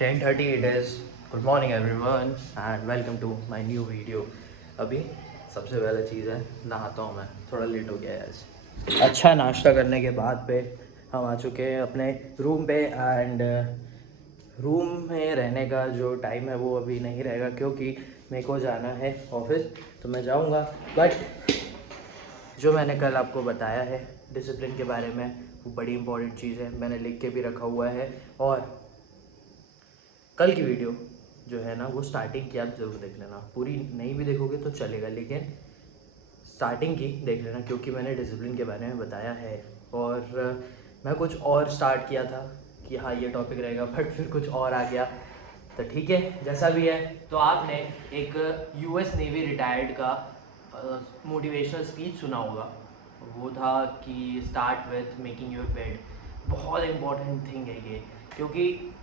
10:30 it is. Good morning everyone and welcome to my new video. अभी सबसे पहले चीज़ है नहाता हूँ मैं, थोड़ा लेट हो गया है आज। अच्छा नाश्ता करने के बाद पे हम आ चुके हैं अपने रूम पे एंड रूम में रहने का जो टाइम है वो अभी नहीं रहेगा क्योंकि मेरे को जाना है ऑफिस, तो मैं जाऊँगा। बट जो मैंने कल आपको बताया है डिसिप्लिन के बारे में, वो बड़ी इंपॉर्टेंट चीज़ है, मैंने लिख के भी रखा हुआ है। और कल की वीडियो जो है ना वो स्टार्टिंग की आप ज़रूर देख लेना, पूरी नहीं भी देखोगे तो चलेगा, लेकिन स्टार्टिंग की देख लेना क्योंकि मैंने डिसिप्लिन के बारे में बताया है। और मैं कुछ और स्टार्ट किया था कि हाँ ये टॉपिक रहेगा, बट फिर कुछ और आ गया, तो ठीक है जैसा भी है। तो आपने एक यूएस नेवी रिटायर्ड का मोटिवेशनल स्पीच सुना होगा, वो था कि start with making your bed. बहुत इम्पोर्टेंट थिंग है ये, क्योंकि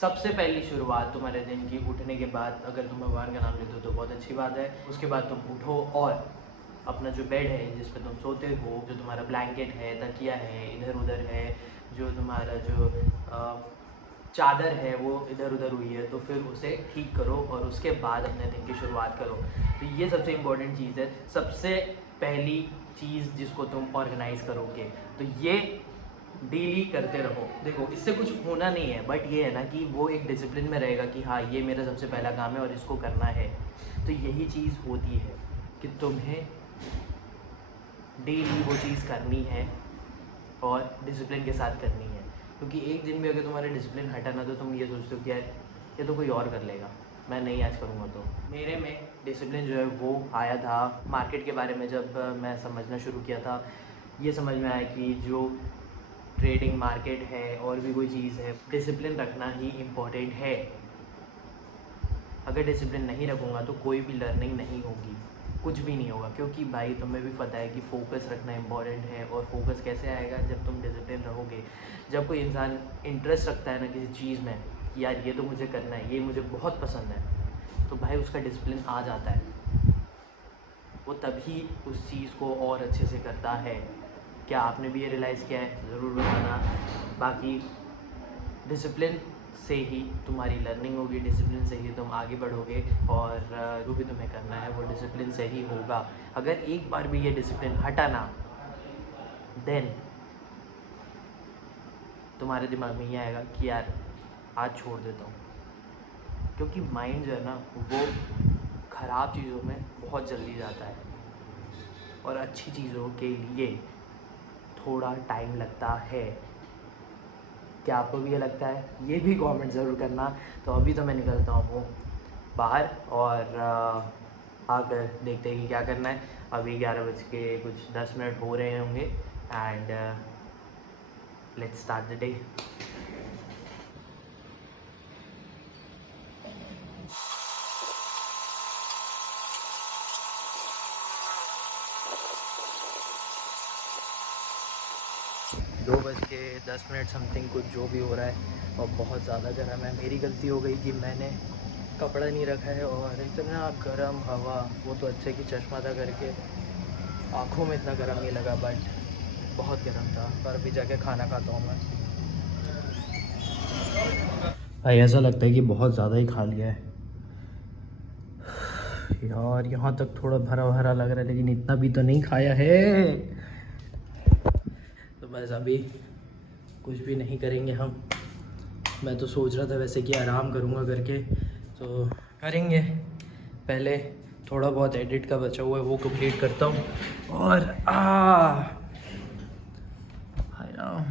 सबसे पहली शुरुआत तुम्हारे दिन की उठने के बाद, अगर तुम भगवान का नाम लेते हो तो बहुत अच्छी बात है। उसके बाद तुम उठो और अपना जो बेड है जिस पे तुम सोते हो, जो तुम्हारा ब्लैंकेट है, तकिया है, इधर उधर है, जो तुम्हारा जो चादर है वो इधर उधर हुई है, तो फिर उसे ठीक करो और उसके बाद अपने दिन की शुरुआत करो। तो ये सबसे इम्पोर्टेंट चीज़ है, सबसे पहली चीज़ जिसको तुम ऑर्गेनाइज़ करोगे, तो ये डेली करते रहो। देखो इससे कुछ होना नहीं है, बट ये है ना कि वो एक डिसिप्लिन में रहेगा कि हाँ ये मेरा सबसे पहला काम है और इसको करना है। तो यही चीज़ होती है कि तुम्हें डेली वो चीज़ करनी है और डिसिप्लिन के साथ करनी है, क्योंकि एक दिन भी अगर तुम्हारा डिसिप्लिन हटा ना तो तुम ये सोचते हो कि यार ये तो कोई और कर लेगा, मैं नहीं आज करूँगा। तो मेरे में डिसिप्लिन जो है वो आया था मार्केट के बारे में, जब मैं समझना शुरू किया था। ये समझ में आया कि जो ट्रेडिंग मार्केट है और भी कोई चीज़ है, डिसिप्लिन रखना ही इम्पोर्टेंट है। अगर डिसिप्लिन नहीं रखूँगा तो कोई भी लर्निंग नहीं होगी, कुछ भी नहीं होगा, क्योंकि भाई तुम्हें भी पता है कि फ़ोकस रखना इम्पॉर्टेंट है। और फोकस कैसे आएगा, जब तुम डिसिप्लिन रहोगे। जब कोई इंसान इंटरेस्ट रखता है ना किसी चीज़ में कि यार ये तो मुझे करना है, ये मुझे बहुत पसंद है, तो भाई उसका डिसिप्लिन आ जाता है, वो तभी उस चीज़ को और अच्छे से करता है। क्या आपने भी ये रियलाइज़ किया है, ज़रूर बताना। बाकी डिसिप्लिन से ही तुम्हारी लर्निंग होगी, डिसिप्लिन से ही तुम आगे बढ़ोगे, और जो भी तुम्हें करना है वो डिसिप्लिन से ही होगा। अगर एक बार भी ये डिसिप्लिन हटा ना, देन तुम्हारे दिमाग में ये आएगा कि यार आज छोड़ देता हूँ, क्योंकि माइंड जो है ना वो ख़राब चीज़ों में बहुत जल्दी जाता है और अच्छी चीज़ों के लिए थोड़ा टाइम लगता है। क्या आपको भी ये लगता है? ये भी कमेंट ज़रूर करना। तो अभी तो मैं निकलता हूँ बाहर और आकर देखते हैं कि क्या करना है। अभी 11:10 हो रहे होंगे and let's start the day. 2:10 something कुछ जो भी हो रहा है, और बहुत ज़्यादा गर्म है। मेरी गलती हो गई कि मैंने कपड़ा नहीं रखा है, और इतना गर्म हवा, वो तो अच्छे कि चश्मा था करके आँखों में इतना गर्म नहीं लगा, बट बहुत गर्म था। पर अभी जाके खाना खाता हूँ मैं। भाई ऐसा लगता है कि बहुत ज़्यादा ही खा लिया है यार, यहाँ तक थोड़ा भरा भरा लग रहा है, लेकिन इतना भी तो नहीं खाया है। तो बस अभी कुछ भी नहीं करेंगे हम। मैं तो सोच रहा था वैसे कि आराम करूँगा करके, तो करेंगे। पहले थोड़ा बहुत एडिट का बचा हुआ है वो कंप्लीट करता हूँ, और हाय राम,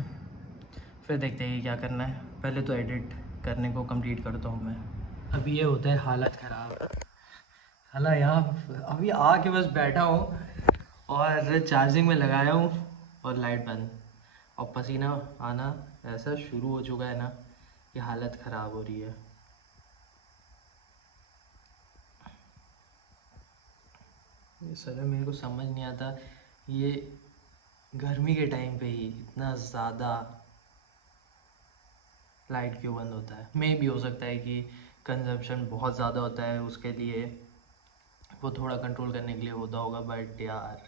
फिर देखते हैं कि क्या करना है। पहले तो एडिट करने को कंप्लीट करता हूँ मैं। अभी ये होता है हालत ख़राब। हाला यहाँ अभी आके बस बैठा हूँ और चार्जिंग में लगाया हूँ और लाइट बंद, और पसीना आना ऐसा शुरू हो चुका है ना कि हालत ख़राब हो रही है। ये सर मेरे को समझ नहीं आता, ये गर्मी के टाइम पे ही इतना ज़्यादा लाइट क्यों बंद होता है। मे भी हो सकता है कि कंजप्शन बहुत ज़्यादा होता है, उसके लिए वो थोड़ा कंट्रोल करने के लिए होता होगा, बट यार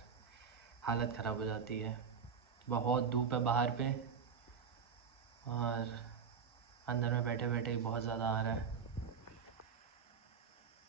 हालत ख़राब हो जाती है। बहुत धूप है बाहर पे, और अंदर में बैठे बैठे ही बहुत ज़्यादा आ रहा है,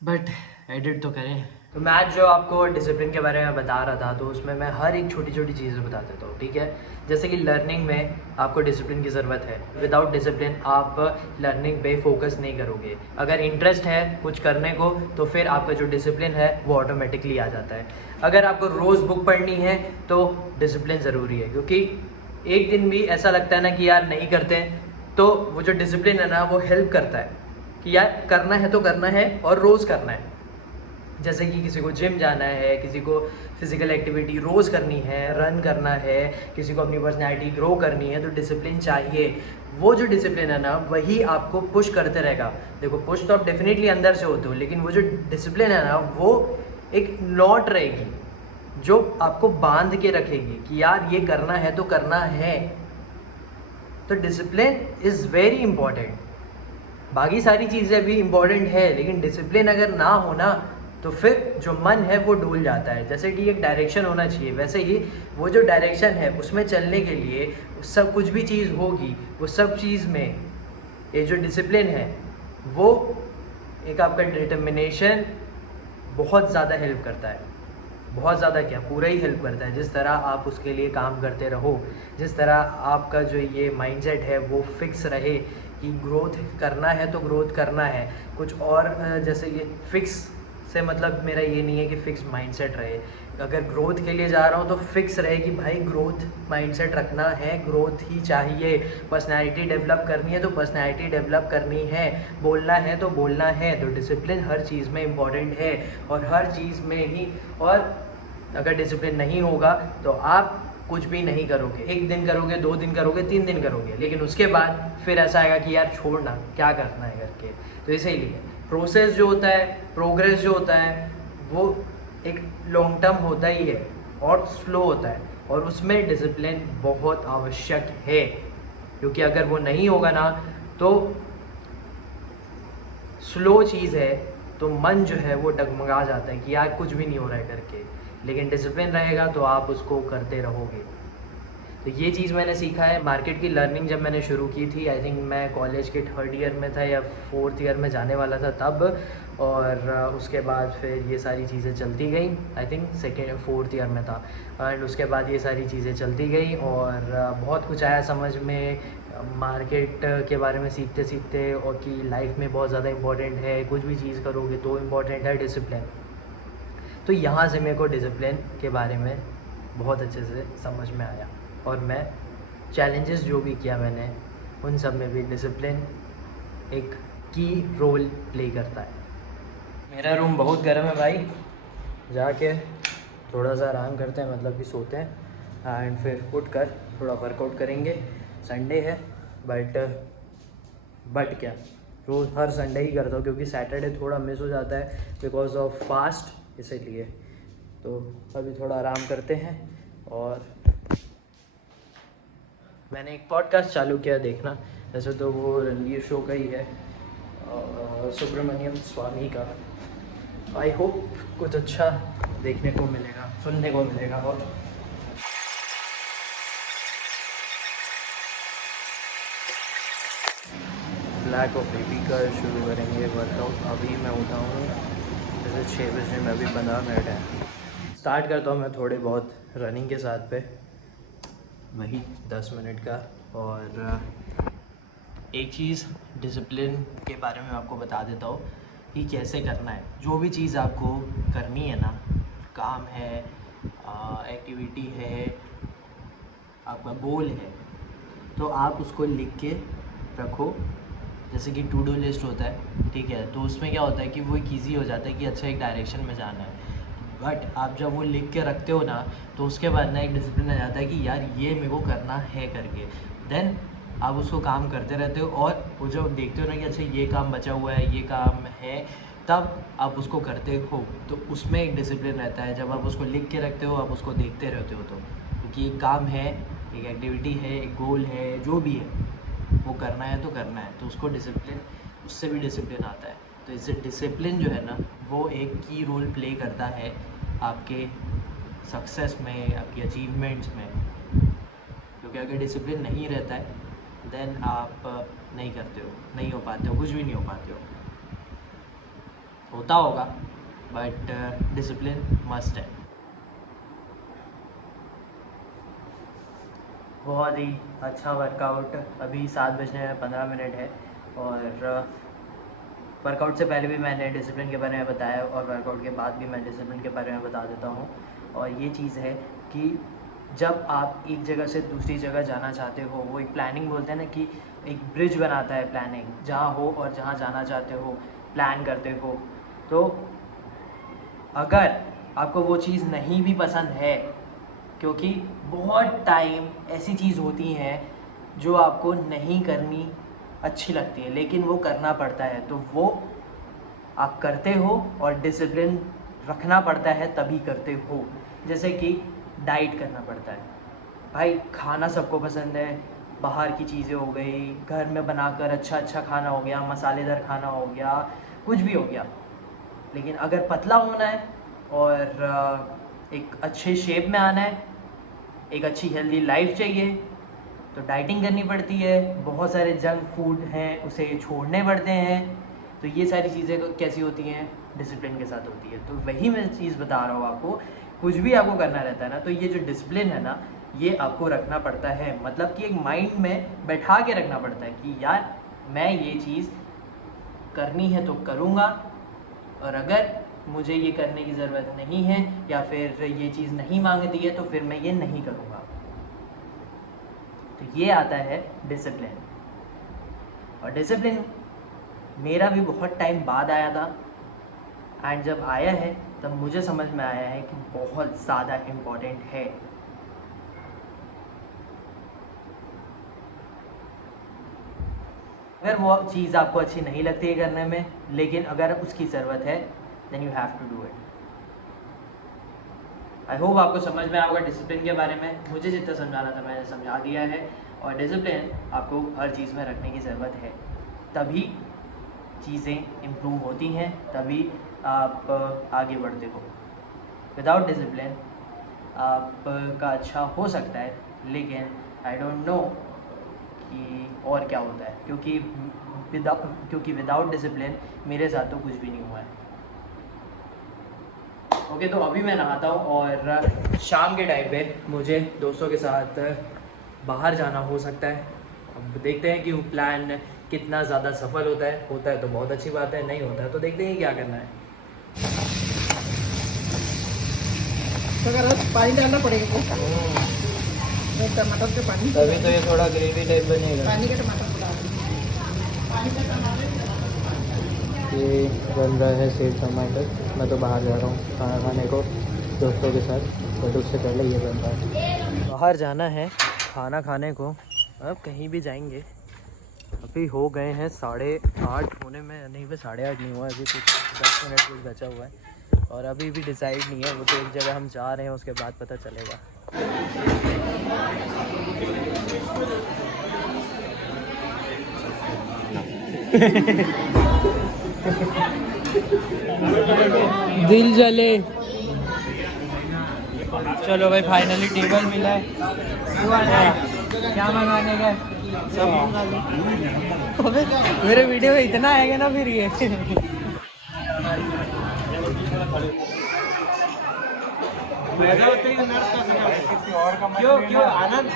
बट एडिट तो करें। तो मैं आज जो आपको डिसिप्लिन के बारे में बता रहा था, तो उसमें मैं हर एक छोटी छोटी चीज़ें बता देता हूँ, ठीक है। जैसे कि लर्निंग में आपको डिसिप्लिन की ज़रूरत है। विदाउट डिसिप्लिन आप लर्निंग पे फोकस नहीं करोगे। अगर इंटरेस्ट है कुछ करने को, तो फिर आपका जो डिसिप्लिन है वो ऑटोमेटिकली आ जाता है। अगर आपको रोज़ बुक पढ़नी है तो डिसिप्लिन ज़रूरी है, क्योंकि एक दिन भी ऐसा लगता है ना कि यार नहीं करते हैं, तो वो जो डिसिप्लिन है ना वो हेल्प करता है कि यार करना है तो करना है और रोज़ करना है। जैसे कि किसी को जिम जाना है, किसी को फिज़िकल एक्टिविटी रोज़ करनी है, रन करना है, किसी को अपनी पर्सनैलिटी ग्रो करनी है, तो डिसिप्लिन चाहिए। वो जो डिसिप्लिन है ना वही आपको पुश करते रहेगा। देखो, पुश तो आप डेफिनेटली अंदर से होते हो, लेकिन वो जो डिसिप्लिन है ना वो एक नॉट रहेगी जो आपको बांध के रखेगी कि यार ये करना है तो करना है। तो डिसिप्लिन इज़ वेरी इंपॉर्टेंट। बाकी सारी चीज़ें भी इम्पॉर्टेंट है, लेकिन डिसिप्लिन अगर ना हो ना तो फिर जो मन है वो डूल जाता है। जैसे कि एक डायरेक्शन होना चाहिए, वैसे ही वो जो डायरेक्शन है उसमें चलने के लिए सब कुछ भी चीज़ होगी, वो सब चीज़ में ये जो डिसिप्लिन है वो एक आपका डिटर्मिनेशन बहुत ज़्यादा हेल्प करता है। बहुत ज़्यादा क्या, पूरा ही हेल्प करता है। जिस तरह आप उसके लिए काम करते रहो, जिस तरह आपका जो ये माइंडसेट है वो फिक्स रहे कि ग्रोथ करना है तो ग्रोथ करना है। कुछ और जैसे ये फिक्स से मतलब मेरा ये नहीं है कि फ़िक्स माइंडसेट रहे। अगर ग्रोथ के लिए जा रहा हूँ तो फिक्स रहे कि भाई ग्रोथ माइंडसेट रखना है, ग्रोथ ही चाहिए। पर्सनैलिटी डेवलप करनी है तो पर्सनैलिटी डेवलप करनी है, बोलना है तो बोलना है। तो डिसिप्लिन हर चीज़ में इम्पॉर्टेंट है, और हर चीज़ में ही। और अगर डिसिप्लिन नहीं होगा तो आप कुछ भी नहीं करोगे। एक दिन करोगे, 2 दिन करोगे, 3 दिन करोगे, लेकिन उसके बाद फिर ऐसा आएगा कि यार छोड़ना, क्या करना है करके। तो इसीलिए प्रोसेस जो होता है, प्रोग्रेस जो होता है, वो एक लॉन्ग टर्म होता ही है और स्लो होता है, और उसमें डिसिप्लिन बहुत आवश्यक है। क्योंकि अगर वो नहीं होगा ना तो स्लो चीज़ है, तो मन जो है वो डगमगा जाता है कि यार कुछ भी नहीं हो रहा है करके। लेकिन डिसिप्लिन रहेगा तो आप उसको करते रहोगे। तो ये चीज़ मैंने सीखा है। मार्केट की लर्निंग जब मैंने शुरू की थी, आई थिंक मैं कॉलेज के 3rd ईयर में था या 4th ईयर में जाने वाला था तब, और उसके बाद फिर ये सारी चीज़ें चलती गई। आई थिंक 4th ईयर में था, एंड उसके बाद ये सारी चीज़ें चलती गई और बहुत कुछ आया समझ में मार्केट के बारे में सीखते सीखते, और कि लाइफ में बहुत ज़्यादा इंपॉर्टेंट है, कुछ भी चीज़ करोगे तो इम्पॉर्टेंट है डिसिप्लिन। तो यहाँ से मेरे को डिसिप्लिन के बारे में बहुत अच्छे से समझ में आया, और मैं चैलेंजेस जो भी किया मैंने उन सब में भी डिसिप्लिन एक की रोल प्ले करता है। मेरा रूम बहुत गर्म है भाई, जाके थोड़ा सा आराम करते हैं, मतलब कि सोते हैं, एंड फिर उठ कर थोड़ा वर्कआउट करेंगे। संडे है, बट क्या, रोज़ हर संडे ही करता हूँ, क्योंकि सैटरडे थोड़ा मिस हो जाता है बिकॉज ऑफ फास्ट, इसीलिए। तो अभी थोड़ा आराम करते हैं। और मैंने एक पॉडकास्ट चालू किया देखना, वैसे तो वो रणवीर शो का ही है, सुब्रमण्यम स्वामी का। आई होप कुछ अच्छा देखने को मिलेगा, सुनने को मिलेगा। और ब्लैक कॉफ़ी पीकर शुरू करेंगे वर्कआउट। अभी मैं उठा हूँ जैसे 6 बजे में, अभी 15 मिनट है। स्टार्ट करता हूँ मैं थोड़े बहुत रनिंग के साथ पे, वही 10 मिनट का। और एक चीज़ डिसिप्लिन के बारे में आपको बता देता हूँ कि कैसे करना है। जो भी चीज़ आपको करनी है ना, काम है, एक्टिविटी है, आपका गोल है, तो आप उसको लिख के रखो। जैसे कि टू डू लिस्ट होता है, ठीक है, तो उसमें क्या होता है कि वो एक ईजी हो जाता है कि अच्छा एक डायरेक्शन में जाना है। बट आप जब वो लिख के रखते हो ना, तो उसके बाद ना एक डिसिप्लिन आ जाता है कि यार ये मेरे को करना है करके। देन आप उसको काम करते रहते हो, और वो जब देखते हो ना कि अच्छा ये काम बचा हुआ है, ये काम है, तब आप उसको करते हो। तो उसमें एक डिसिप्लिन रहता है। जब आप उसको लिख के रखते हो, आप उसको देखते रहते हो, तो क्योंकि एक काम है, एक एक्टिविटी है, एक गोल है, जो भी है वो करना है तो करना है, तो उसको डिसिप्लिन, उससे भी डिसिप्लिन आता है। तो इससे डिसिप्लिन जो है ना वो एक की रोल प्ले करता है आपके सक्सेस में, आपकी अचीवमेंट्स में। क्योंकि अगर डिसिप्लिन नहीं रहता है देन आप नहीं करते हो, नहीं हो पाते हो, कुछ भी नहीं हो पाते हो। होता होगा बट डिसिप्लिन मस्ट है। बहुत ही अच्छा वर्कआउट, अभी 7:15 है और वर्कआउट से पहले भी मैंने डिसिप्लिन के बारे में बताया और वर्कआउट के बाद भी मैं डिसिप्लिन के बारे में बता देता हूँ। और ये चीज़ है कि जब आप एक जगह से दूसरी जगह जाना चाहते हो, वो एक प्लानिंग बोलते हैं ना कि एक ब्रिज बनाता है प्लानिंग, जहाँ हो और जहाँ जाना चाहते हो प्लान करते हो। तो अगर आपको वो चीज़ नहीं भी पसंद है, क्योंकि बहुत टाइम ऐसी चीज़ होती हैं जो आपको नहीं करनी अच्छी लगती है लेकिन वो करना पड़ता है, तो वो आप करते हो और डिसिप्लिन रखना पड़ता है तभी करते हो। जैसे कि डाइट करना पड़ता है भाई, खाना सबको पसंद है, बाहर की चीज़ें हो गई, घर में बनाकर अच्छा खाना हो गया, मसालेदार खाना हो गया, कुछ भी हो गया, लेकिन अगर पतला होना है और एक अच्छे शेप में आना है, एक अच्छी हेल्दी लाइफ चाहिए, तो डाइटिंग करनी पड़ती है। बहुत सारे जंक फूड हैं उसे छोड़ने पड़ते हैं। तो ये सारी चीज़ें कैसी होती हैं, डिसिप्लिन के साथ होती है। तो वही मैं चीज़ बता रहा हूँ आपको, कुछ भी आपको करना रहता है ना, तो ये जो डिसिप्लिन है ना, ये आपको रखना पड़ता है। मतलब कि एक माइंड में बैठा के रखना पड़ता है कि यार मैं ये चीज़ करनी है तो करूँगा, और अगर मुझे ये करने की ज़रूरत नहीं है या फिर ये चीज़ नहीं मांगती है तो फिर मैं ये नहीं करूँगा। तो ये आता है डिसिप्लिन। और डिसिप्लिन मेरा भी बहुत टाइम बाद आया था, एंड जब आया है तब मुझे समझ में आया है कि बहुत ज़्यादा इम्पॉर्टेंट है। अगर वो चीज़ आपको अच्छी नहीं लगती है करने में, लेकिन अगर उसकी ज़रूरत है, then you have to do it. I hope आपको समझ में आएगा डिसिप्लिन के बारे में। मुझे जितना समझाना था मैंने समझा दिया है। और डिसिप्लिन आपको हर चीज़ में रखने की ज़रूरत है, तभी चीज़ें इम्प्रूव होती हैं, तभी आप आगे बढ़ते हो। विदाउट डिसिप्लिन आपका अच्छा हो सकता है, लेकिन आई डोंट नो कि और क्या होता है, क्योंकि विदाउट डिसिप्लिन मेरे साथ तो कुछ भी नहीं हुआ है। ओके, तो अभी मैं नहाता हूँ और शाम के टाइम पे मुझे दोस्तों के साथ बाहर जाना हो सकता है। अब देखते हैं कि वो प्लान कितना ज़्यादा सफल होता है तो बहुत अच्छी बात है, नहीं होता है तो देखते हैं क्या करना है। तो अगर पानी डालना पड़ेगा टमाटर के पानी, तभी तो ये थोड़ा ग्रेवी टाइप बनेगा। पानी का टमाटर डाल पानी का टमाटर। ये बन रहा है सेव टमाटर। मैं तो बाहर जा रहा हूँ खाना खाने को दोस्तों के साथ, बट उससे पहले ये बन रहा है। बाहर जाना है खाना खाने को, अब कहीं भी जाएंगे। अभी हो गए हैं 8:30 होने में, नहीं बस 8:30 नहीं हुआ, अभी कुछ 10 मिनट कुछ बचा हुआ है और अभी भी डिसाइड नहीं है। वो तो एक जगह हम जा रहे हैं, उसके बाद पता चलेगा। दिल जले। चलो भाई, फाइनली टेबल मिला है। क्या मंगाने का सब मेरे वीडियो में इतना आएगा ना फिर ये। क्यों आनंद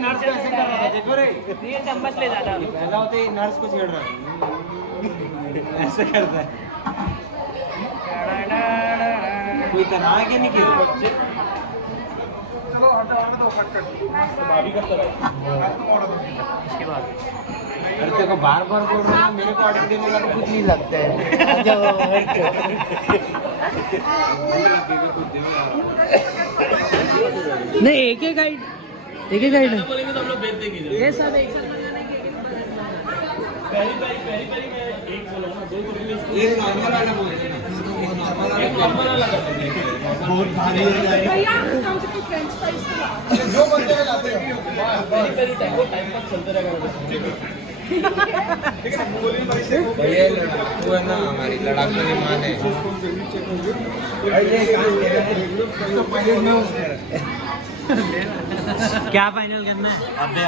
नर्स कैसे कर रहा है? देखो रे, ये चम्मच ले जाता है। पहला होते ही नर्स को छेड़ रहा है, ऐसे करता है। कोई तनाव है कि नहीं किसी बच्चे? चलो हटो इसके बाद अरे देखो बार बार बोल रहा हूँ, मेरे को ऑर्डर देने का तो कुछ नहीं लगता है। नहीं, एक गाइड बोलेंगे तो हम लोग भेज देंगे। ये सब एक साथ एक नॉर्मल वाला बोलते हैं, एक नॉर्मल वाला करते हैं। बहुत भारी हो जाएगा जो बंदे लाते हैं। टाइम तक चलते रहेगा। वो है ना हमारी लड़ाकू विमान है। क्या फाइनल करना है? अबे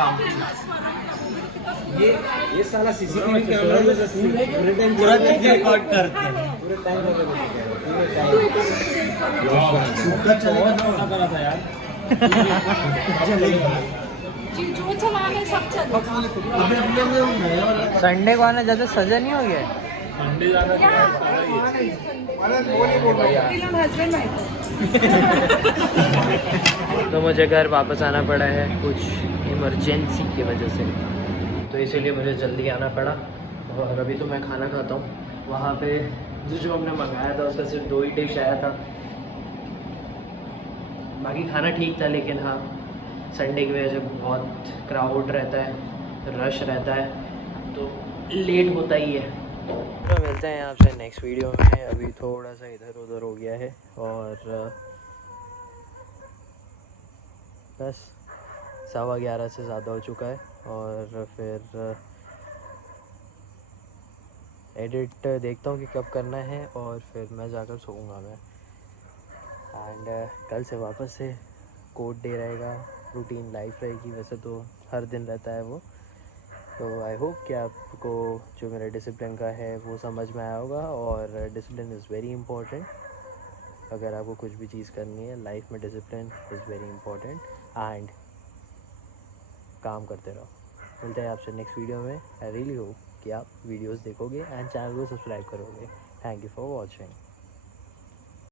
ये साला सीसीटीवी कैमरा में से सीन है पूरे टाइम पूरा चीज रिकॉर्ड करते हैं पूरे टाइम शुक्र चलेगा करा था यार जो चलाने सब चले अबे अपने में नया वाला संडे को आना ज़्यादा सजा नहीं हो गया? मंडे जाना हस्बैंड वाइफ तो मुझे घर वापस आना पड़ा है कुछ इमरजेंसी की वजह से, तो इसीलिए मुझे जल्दी आना पड़ा। और अभी तो मैं खाना खाता हूँ। वहाँ पे जो हमने मंगाया था उसका सिर्फ 2 ही डिश आया था, बाकी खाना ठीक था। लेकिन हाँ, संडे की वजह से बहुत क्राउड रहता है, रश रहता है, तो लेट होता ही है। तो मिलते हैं आपसे नेक्स्ट वीडियो में। अभी थोड़ा सा इधर उधर हो गया है और बस 11:15 से ज़्यादा हो चुका है। और फिर एडिट देखता हूँ कि कब करना है और फिर मैं जाकर सोऊंगा मैं। एंड कल से वापस से कोड डे रहेगा, रूटीन लाइफ रहेगी। वैसे तो हर दिन रहता है वो। तो आई होप कि आपको जो मेरा डिसिप्लिन का है वो समझ में आया होगा। और डिसिप्लिन इज़ वेरी इंपॉर्टेंट। अगर आपको कुछ भी चीज़ करनी है लाइफ में, discipline is very important. And काम करते रहो। मिलते हैं आपसे नेक्स्ट वीडियो में। आई रियली होप कि आप वीडियोस देखोगे एंड चैनल को सब्सक्राइब करोगे। Thank you for watching.